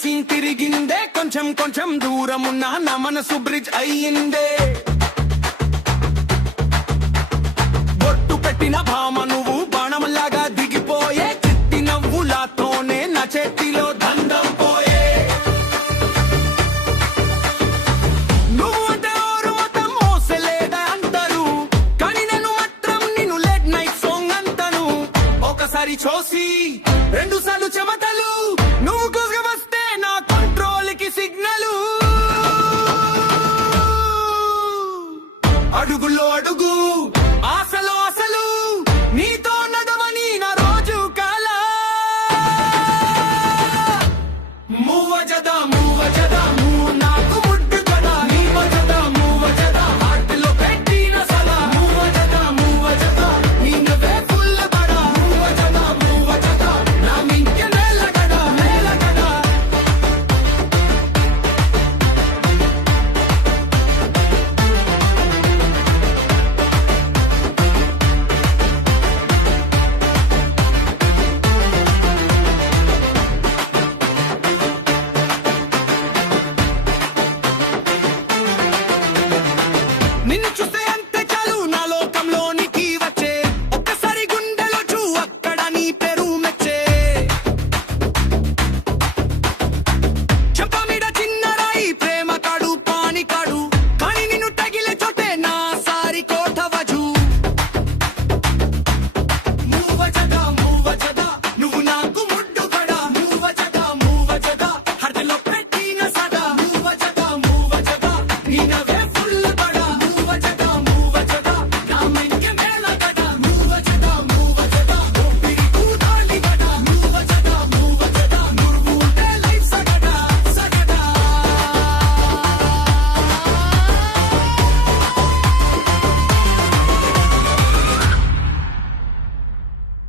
Scene తిరిగిందే, కొంచెం కొంచెం దూరమున్న నా మనసు బ్రిడ్జ్ అయ్యిందే. బొట్టు పెట్టిన భామ నువ్వు బాణంలాగా దిగిపోయే, చిట్టి నవ్వులాతోనే నా చేతిలో దండం పోయే. నువ్వు అంటే ఓరు మొత్తం మోసలేదా అంటారు, కానీ నేను మాత్రం నిన్ను లేట్ నైట్ సాంగ్ అంటాను. ఒకసారి చూసి రెండు సార్లు చెమటలు, నువ్వు క్లోజ్గా వస్తే నా కంట్రోల్ కి సిగ్నలు. అడుగులో అడుగు